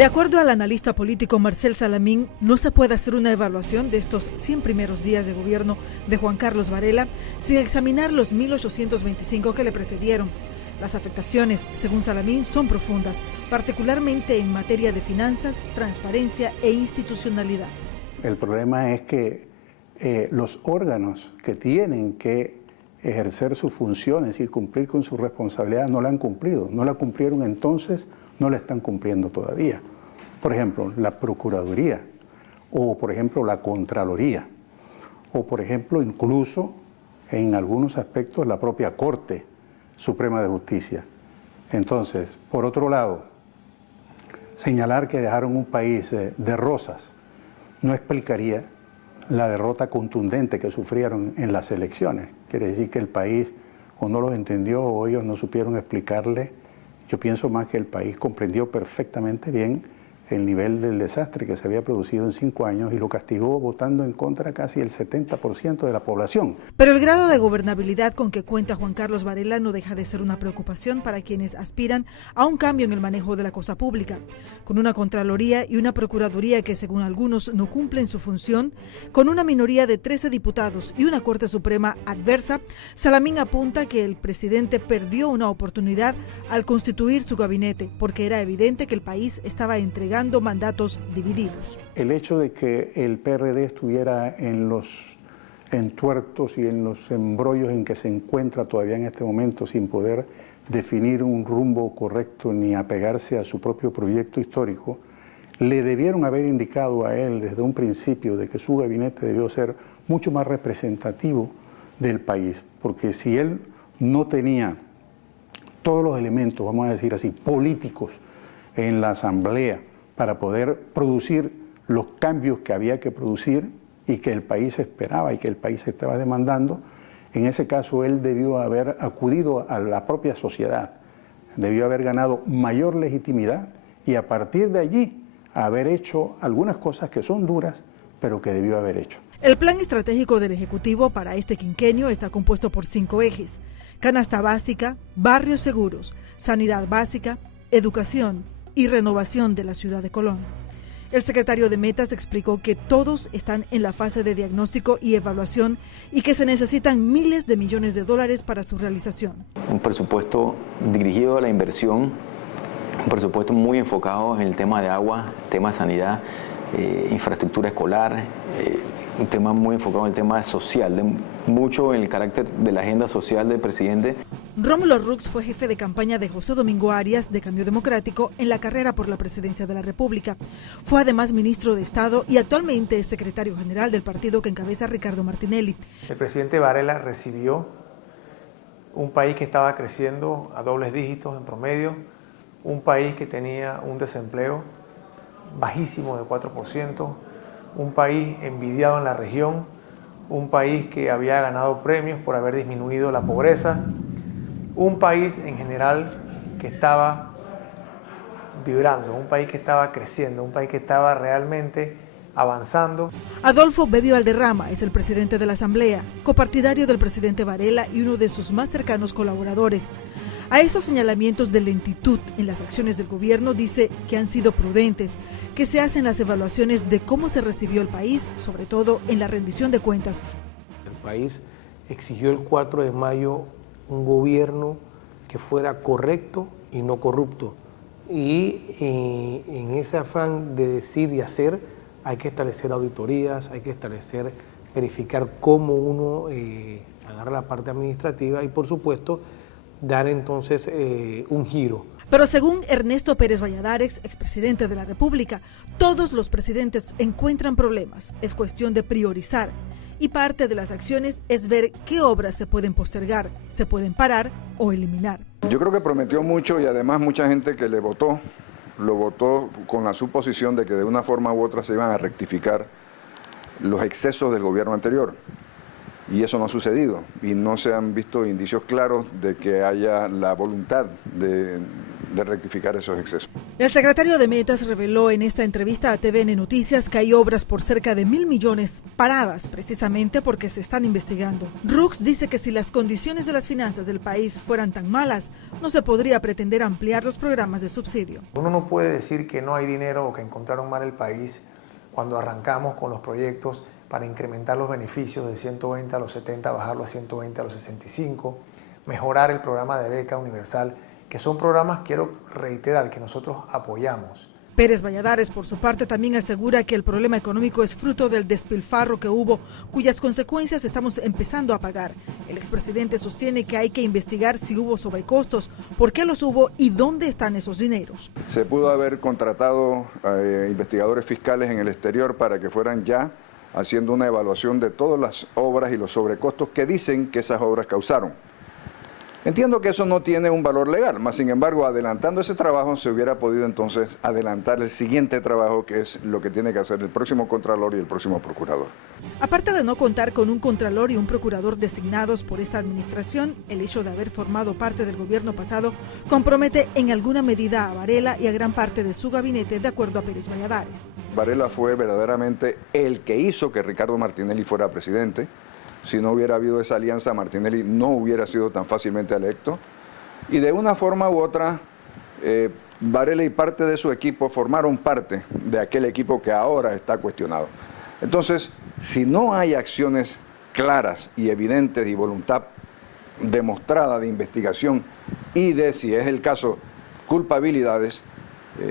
De acuerdo al analista político Marcel Salamín, no se puede hacer una evaluación de estos 100 primeros días de gobierno de Juan Carlos Varela sin examinar los 1825 que le precedieron. Las afectaciones, según Salamín, son profundas, particularmente en materia de finanzas, transparencia e institucionalidad. El problema es que los órganos que tienen que ejercer sus funciones y cumplir con sus responsabilidades no la han cumplido. No la cumplieron entonces, no la están cumpliendo todavía. Por ejemplo, la Procuraduría, o por ejemplo la Contraloría, o por ejemplo incluso en algunos aspectos la propia Corte Suprema de Justicia. Entonces, por otro lado, señalar que dejaron un país de rosas no explicaría la derrota contundente que sufrieron en las elecciones. Quiere decir que el país o no los entendió o ellos no supieron explicarle. Yo pienso más que el país comprendió perfectamente bien el nivel del desastre que se había producido en 5 años y lo castigó votando en contra casi el 70% de la población. Pero el grado de gobernabilidad con que cuenta Juan Carlos Varela no deja de ser una preocupación para quienes aspiran a un cambio en el manejo de la cosa pública. Con una Contraloría y una Procuraduría que, según algunos, no cumplen su función, con una minoría de 13 diputados y una Corte Suprema adversa, Salamín apunta que el presidente perdió una oportunidad al constituir su gabinete, porque era evidente que el país estaba entregando mandatos divididos. El hecho de que el PRD estuviera en los entuertos y en los embrollos en que se encuentra todavía en este momento sin poder definir un rumbo correcto ni apegarse a su propio proyecto histórico, le debieron haber indicado a él desde un principio de que su gabinete debió ser mucho más representativo del país, porque si él no tenía todos los elementos, vamos a decir así, políticos en la Asamblea para poder producir los cambios que había que producir y que el país esperaba y que el país estaba demandando, en ese caso él debió haber acudido a la propia sociedad, debió haber ganado mayor legitimidad y a partir de allí haber hecho algunas cosas que son duras, pero que debió haber hecho. El plan estratégico del Ejecutivo para este quinquenio está compuesto por 5 ejes: canasta básica, barrios seguros, sanidad básica, educación y renovación de la ciudad de Colón. El secretario de Metas explicó que todos están en la fase de diagnóstico y evaluación y que se necesitan miles de millones de dólares para su realización. Un presupuesto dirigido a la inversión, un presupuesto muy enfocado en el tema de agua, tema de sanidad, infraestructura escolar, un tema muy enfocado en el tema social, mucho en el carácter de la agenda social del presidente. Rómulo Rux fue jefe de campaña de José Domingo Arias de Cambio Democrático en la carrera por la presidencia de la República. Fue además ministro de Estado y actualmente es secretario general del partido que encabeza Ricardo Martinelli. El presidente Varela recibió un país que estaba creciendo a dobles dígitos en promedio, un país que tenía un desempleo bajísimo de 4%, un país envidiado en la región, un país que había ganado premios por haber disminuido la pobreza, un país en general que estaba vibrando, un país que estaba creciendo, un país que estaba realmente avanzando. Adolfo Bebio Valderrama es el presidente de la Asamblea, copartidario del presidente Varela y uno de sus más cercanos colaboradores. A esos señalamientos de lentitud en las acciones del gobierno dice que han sido prudentes, que se hacen las evaluaciones de cómo se recibió el país, sobre todo en la rendición de cuentas. El país exigió el 4 de mayo un gobierno que fuera correcto y no corrupto. Y en ese afán de decir y hacer hay que establecer auditorías, hay que verificar cómo uno agarra la parte administrativa y por supuesto dar entonces un giro. Pero según Ernesto Pérez Valladares, expresidente de la República, todos los presidentes encuentran problemas. Es cuestión de priorizar. Y parte de las acciones es ver qué obras se pueden postergar, se pueden parar o eliminar. Yo creo que prometió mucho y además mucha gente que lo votó con la suposición de que de una forma u otra se iban a rectificar los excesos del gobierno anterior. Y eso no ha sucedido y no se han visto indicios claros de que haya la voluntad de rectificar esos excesos. El secretario de Metas reveló en esta entrevista a TVN Noticias que hay obras por cerca de 1.000 millones paradas precisamente porque se están investigando. Rux dice que si las condiciones de las finanzas del país fueran tan malas, no se podría pretender ampliar los programas de subsidio. Uno no puede decir que no hay dinero o que encontraron mal el país cuando arrancamos con los proyectos para incrementar los beneficios de 120 a los 70, bajarlo a 120 a los 65, mejorar el programa de beca universal, que son programas, quiero reiterar, que nosotros apoyamos. Pérez Valladares, por su parte, también asegura que el problema económico es fruto del despilfarro que hubo, cuyas consecuencias estamos empezando a pagar. El expresidente sostiene que hay que investigar si hubo sobrecostos, por qué los hubo y dónde están esos dineros. Se pudo haber contratado investigadores fiscales en el exterior para que fueran ya haciendo una evaluación de todas las obras y los sobrecostos que dicen que esas obras causaron. Entiendo que eso no tiene un valor legal, mas sin embargo, adelantando ese trabajo se hubiera podido entonces adelantar el siguiente trabajo, que es lo que tiene que hacer el próximo Contralor y el próximo Procurador. Aparte de no contar con un Contralor y un Procurador designados por esta administración, el hecho de haber formado parte del gobierno pasado compromete en alguna medida a Varela y a gran parte de su gabinete, de acuerdo a Pérez Valladares. Varela fue verdaderamente el que hizo que Ricardo Martinelli fuera presidente. Si no hubiera habido esa alianza, Martinelli no hubiera sido tan fácilmente electo. Y de una forma u otra, Varela y parte de su equipo formaron parte de aquel equipo que ahora está cuestionado. Entonces, si no hay acciones claras y evidentes y voluntad demostrada de investigación y de, si es el caso, culpabilidades,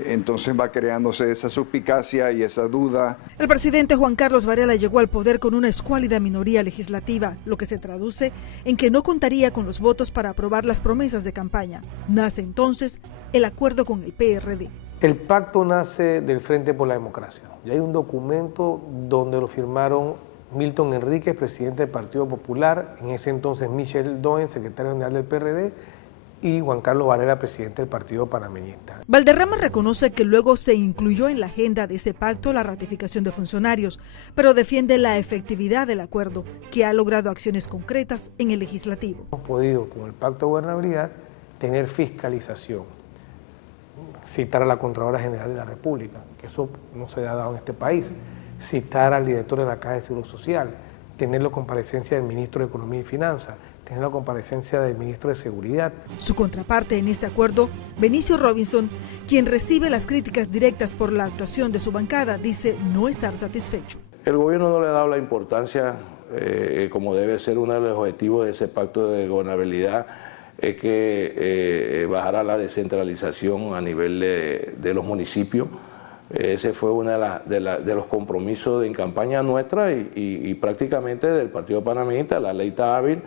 entonces va creándose esa suspicacia y esa duda. El presidente Juan Carlos Varela llegó al poder con una escuálida minoría legislativa, lo que se traduce en que no contaría con los votos para aprobar las promesas de campaña. Nace entonces el acuerdo con el PRD. El pacto nace del Frente por la Democracia. Y hay un documento donde lo firmaron Milton Enríquez, presidente del Partido Popular, en ese entonces Michel Doen, secretario general del PRD, y Juan Carlos Varela, presidente del Partido Panameñista. Valderrama reconoce que luego se incluyó en la agenda de ese pacto la ratificación de funcionarios, pero defiende la efectividad del acuerdo, que ha logrado acciones concretas en el legislativo. Hemos podido, con el pacto de gobernabilidad, tener fiscalización, citar a la Contralora General de la República, que eso no se ha dado en este país, citar al director de la Caja de Seguro Social, tener la comparecencia del ministro de Economía y Finanzas, tener la comparecencia del ministro de Seguridad. Su contraparte en este acuerdo, Benicio Robinson, quien recibe las críticas directas por la actuación de su bancada, dice no estar satisfecho. El gobierno no le ha dado la importancia como debe ser uno de los objetivos de ese pacto de gobernabilidad, es que bajara la descentralización a nivel de los municipios. Ese fue uno de los compromisos en campaña nuestra y prácticamente del Partido Panameñista. La ley está hábil,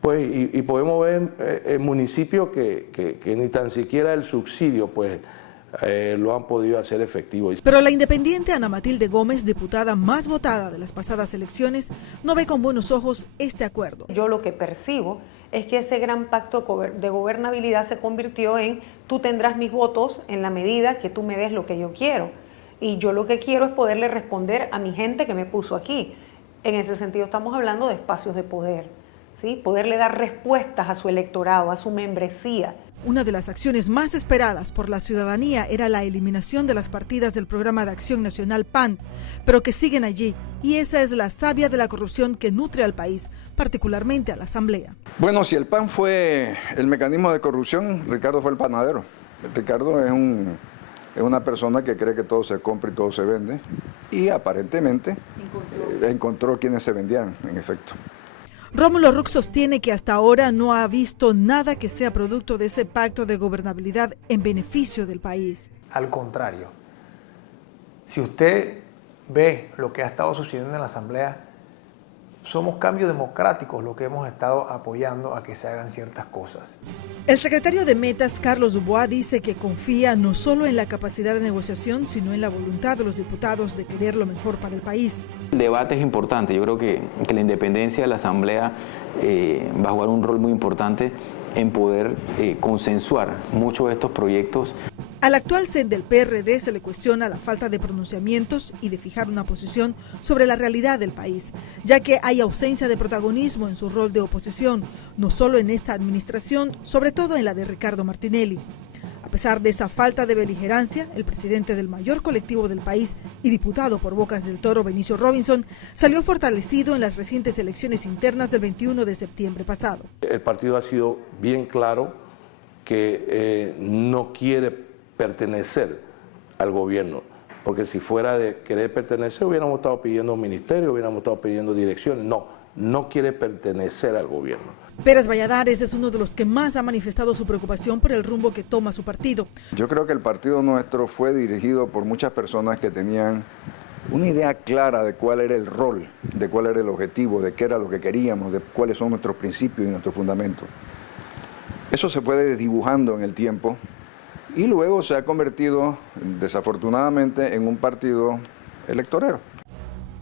pues, y podemos ver municipios que ni tan siquiera el subsidio pues lo han podido hacer efectivo. Pero la independiente Ana Matilde Gómez, diputada más votada de las pasadas elecciones, no ve con buenos ojos este acuerdo. Yo lo que percibo es que ese gran pacto de gobernabilidad se convirtió en tú tendrás mis votos en la medida que tú me des lo que yo quiero. Y yo lo que quiero es poderle responder a mi gente que me puso aquí. En ese sentido estamos hablando de espacios de poder, ¿sí? Poderle dar respuestas a su electorado, a su membresía. Una de las acciones más esperadas por la ciudadanía era la eliminación de las partidas del Programa de Acción Nacional PAN, pero que siguen allí, y esa es la savia de la corrupción que nutre al país, particularmente a la Asamblea. Bueno, si el PAN fue el mecanismo de corrupción, Ricardo fue el panadero. Ricardo es una persona que cree que todo se compra y todo se vende, y aparentemente encontró quienes se vendían, en efecto. Rómulo Rux sostiene que hasta ahora no ha visto nada que sea producto de ese pacto de gobernabilidad en beneficio del país. Al contrario, si usted ve lo que ha estado sucediendo en la Asamblea, somos cambios democráticos los que hemos estado apoyando a que se hagan ciertas cosas. El secretario de Metas, Carlos Dubois, dice que confía no solo en la capacidad de negociación, sino en la voluntad de los diputados de querer lo mejor para el país. El debate es importante. Yo creo que la independencia de la Asamblea va a jugar un rol muy importante en poder consensuar muchos de estos proyectos. Al actual CEN del PRD se le cuestiona la falta de pronunciamientos y de fijar una posición sobre la realidad del país, ya que hay ausencia de protagonismo en su rol de oposición, no solo en esta administración, sobre todo en la de Ricardo Martinelli. A A pesar de esa falta de beligerancia, el presidente del mayor colectivo del país y diputado por Bocas del Toro, Benicio Robinson, salió fortalecido en las recientes elecciones internas del 21 de septiembre pasado. El partido ha sido bien claro que no quiere pertenecer al gobierno, porque si fuera de querer pertenecer hubiéramos estado pidiendo un ministerio, hubiéramos estado pidiendo direcciones. No quiere pertenecer al gobierno. Pérez Valladares es uno de los que más ha manifestado su preocupación por el rumbo que toma su partido. Yo creo que el partido nuestro fue dirigido por muchas personas que tenían una idea clara de cuál era el rol, de cuál era el objetivo, de qué era lo que queríamos, de cuáles son nuestros principios y nuestros fundamentos. Eso se fue desdibujando en el tiempo y luego se ha convertido, desafortunadamente, en un partido electorero.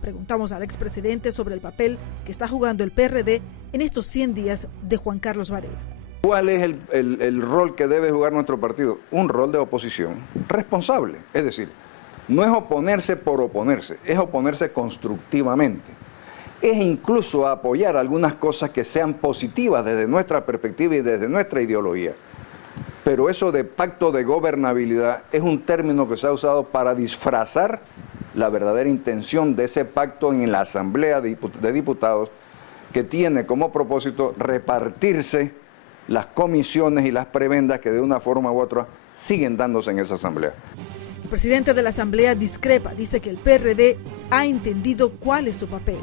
Preguntamos al expresidente sobre el papel que está jugando el PRD en estos 100 días de Juan Carlos Varela. ¿Cuál es el rol que debe jugar nuestro partido? Un rol de oposición responsable, es decir, no es oponerse por oponerse, es oponerse constructivamente. Es incluso apoyar algunas cosas que sean positivas desde nuestra perspectiva y desde nuestra ideología. Pero eso de pacto de gobernabilidad es un término que se ha usado para disfrazar la verdadera intención de ese pacto en la Asamblea de Diputados, que tiene como propósito repartirse las comisiones y las prebendas que de una forma u otra siguen dándose en esa Asamblea. El presidente de la Asamblea discrepa, dice que el PRD ha entendido cuál es su papel.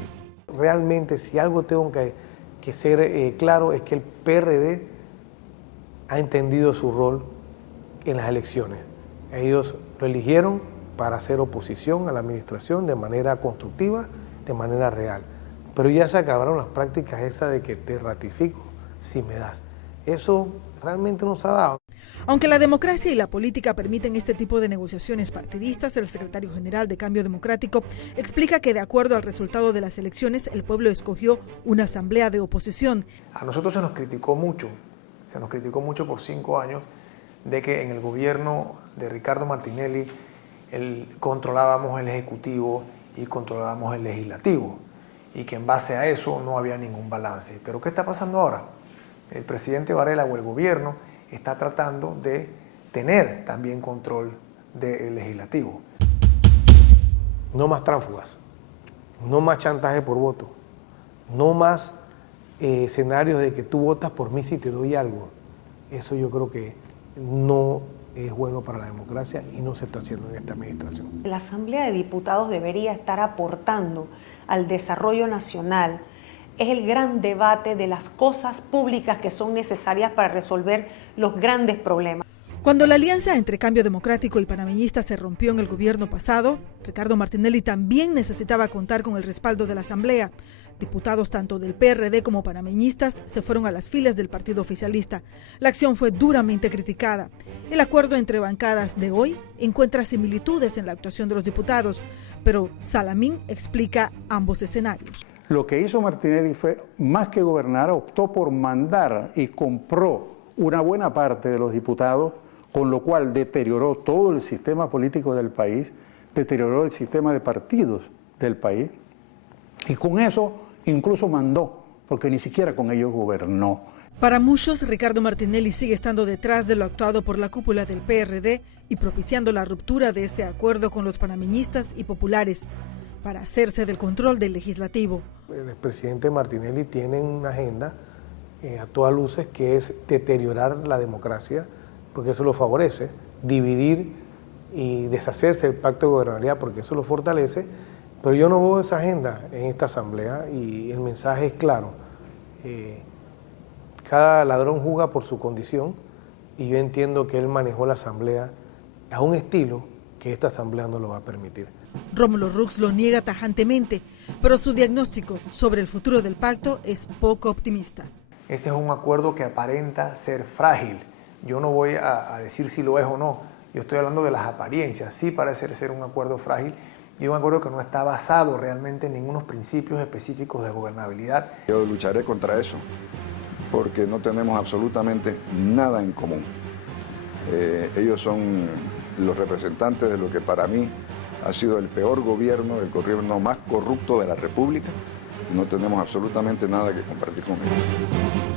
Realmente, si algo tengo que ser claro, es que el PRD ha entendido su rol en las elecciones. Ellos lo eligieron para hacer oposición a la administración de manera constructiva, de manera real. Pero ya se acabaron las prácticas esas de que te ratifico si me das. Eso realmente nos ha dado. Aunque la democracia y la política permiten este tipo de negociaciones partidistas, el secretario general de Cambio Democrático explica que de acuerdo al resultado de las elecciones, el pueblo escogió una asamblea de oposición. A nosotros se nos criticó mucho por 5 años de que en el gobierno de Ricardo Martinelli controlábamos el Ejecutivo y controlábamos el Legislativo, y que en base a eso no había ningún balance. Pero ¿qué está pasando ahora? El presidente Varela o el gobierno está tratando de tener también control del Legislativo. No más tránsfugas, no más chantaje por voto, no más escenarios de que tú votas por mí si te doy algo. Eso yo creo que no es bueno para la democracia y no se está haciendo en esta administración. La Asamblea de Diputados debería estar aportando al desarrollo nacional. Es el gran debate de las cosas públicas que son necesarias para resolver los grandes problemas. Cuando la alianza entre Cambio Democrático y panameñistas se rompió en el gobierno pasado, Ricardo Martinelli también necesitaba contar con el respaldo de la Asamblea. Diputados tanto del PRD como panameñistas se fueron a las filas del partido oficialista. La acción fue duramente criticada. El acuerdo entre bancadas de hoy encuentra similitudes en la actuación de los diputados, pero Salamín explica ambos escenarios. Lo que hizo Martinelli fue, más que gobernar, optó por mandar y compró una buena parte de los diputados, con lo cual deterioró todo el sistema político del país, deterioró el sistema de partidos del país, y con eso incluso mandó, porque ni siquiera con ellos gobernó. Para muchos, Ricardo Martinelli sigue estando detrás de lo actuado por la cúpula del PRD y propiciando la ruptura de ese acuerdo con los panameñistas y populares para hacerse del control del legislativo. El presidente Martinelli tiene una agenda a todas luces que es deteriorar la democracia, porque eso lo favorece, dividir y deshacerse del pacto de gobernabilidad, porque eso lo fortalece. Pero yo no veo esa agenda en esta asamblea y el mensaje es claro. Cada ladrón juzga por su condición y yo entiendo que él manejó la asamblea a un estilo que esta asamblea no lo va a permitir. Rómulo Rux lo niega tajantemente, pero su diagnóstico sobre el futuro del pacto es poco optimista. Ese es un acuerdo que aparenta ser frágil. Yo no voy a decir si lo es o no. Yo estoy hablando de las apariencias. Sí parece ser un acuerdo frágil y un acuerdo que no está basado realmente en ningunos principios específicos de gobernabilidad. Yo lucharé contra eso, porque no tenemos absolutamente nada en común. Ellos son los representantes de lo que para mí ha sido el peor gobierno, el gobierno más corrupto de la República. No tenemos absolutamente nada que compartir con ellos.